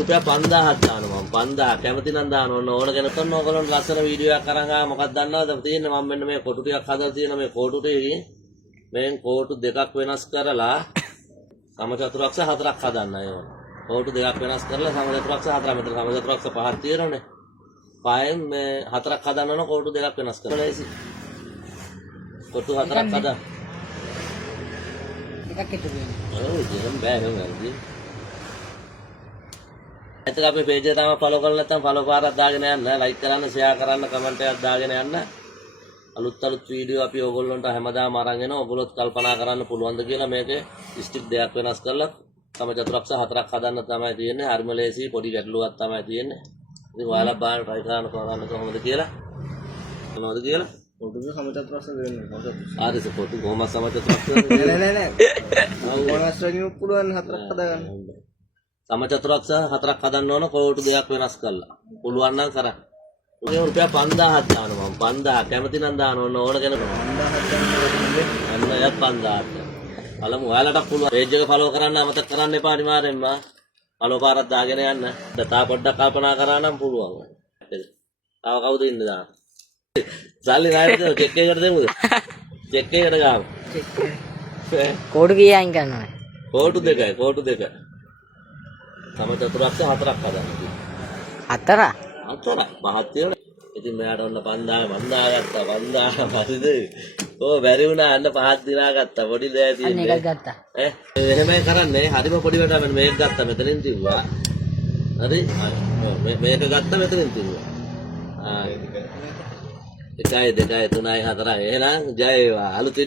රුපියල් 5000ක් දානවා මම 5000 කැමති නම් දානවා ඕන කෙනෙක් කරන ඕගොල්ලන්ට ලස්සන වීඩියෝ එකක් අරන් ආවා මොකක්ද දන්නවද තියෙන්නේ මම මෙන්න මේ කොටු ටිකක් හදලා තියෙන මේ කොටු ටිකේ මෙන් කොටු දෙකක් වෙනස් කරලා සමචතුරාක්ෂ හතරක් හදන්න ඕන කොටු දෙකක් වෙනස් කරලා සමචතුරාක්ෂ හතරක් මෙතන සමචතුරාක්ෂ පහක් තියෙනවනේ පහෙන් මේ හතරක් හදන්න ඕන කොටු දෙකක් වෙනස් කරලා කොටු හතරක් හදා එකක් හිටු වෙනවා. ඔව් ඉතින් බෑ නේද එතක අපේ පේජ් එක තමයි ෆලෝ කරලා නැත්නම් ෆලෝ පාරක් දාගෙන යන්න ලයික් කරන්න ෂෙයා කරන්න කමෙන්ට් එකක් දාගෙන යන්න අලුත් වීඩියෝ අපි ඕගොල්ලන්ට හැමදාම අරන් එනවා ඕගොල්ලොත් කල්පනා කරන්න පුළුවන්ද කියලා මේකේ ස්ටික් දෙකක් වෙනස් කරලා තම චතුරාක්ෂ හතරක් හදන්න තමයි තියෙන්නේ හරිම ලේසි පොඩි ගැටලුවක් තමයි තියෙන්නේ ඉතින් ඔයාලා බලන්න try කරන්න කොහොමද කියලා මොනවද කියලා පොඩු සමචතුරාක්ෂ දෙන්නේ. ආරිස පොඩු කොහොමද සමචතුරාක්ෂ නෑ. ඕනස් වෙනින් පුළුවන් හතරක් හදාගන්න. සමචතුරාක්ෂ හතරක් හදන්න ඕන කොටු දෙකක් වෙනස් කරලා. පුළුවන් නම් කරන්න. ඔය රුපියල් 5000ක් දානවා මම 5000 කැමති නම් දානවා ඕන කෙනෙක් 5000ක් ගන්න. අන්න එයත් 5000ක්. බලමු ඔයාලට පුළුවන් පේජ් එක ෆලෝ කරන්න අමතක කරන්න එපා අනිවාර්යෙන්ම. ෆලෝ පාරක් දාගෙන යන්න. තා පොඩ්ඩක් කල්පනා කරා නම් පුළුවන්. තව කවුද ඉන්නේ දාන්න. සල්ලි නායකද චෙක් එකකට දෙමුද? චෙක් එකකට ගාමු. කෝඩු කීයන් ගන්නවද? කොටු දෙකයි. සමචතුරාක්ෂ හතරක් හදන්න. හතර? හතරක් පහක් තියෙනවා. ඉතින් මෙයාට ඔන්න 5000 ගත්තා 5000 පරිද. කොහොම බැරි වුණා අන්න පහක් දිනා ගත්තා. පොඩි දෑ තියෙන්නේ. අන්න එකක් ගත්තා. එහෙමයි කරන්නේ. හරිම පොඩි වැඩ මේක ගත්තා මෙතනින් තිබ්බා. හරි? මේක ගත්තා මෙතනින් තිබ්බා. 1 2 3 4 එහෙනම් ජය වේවා. අලුත්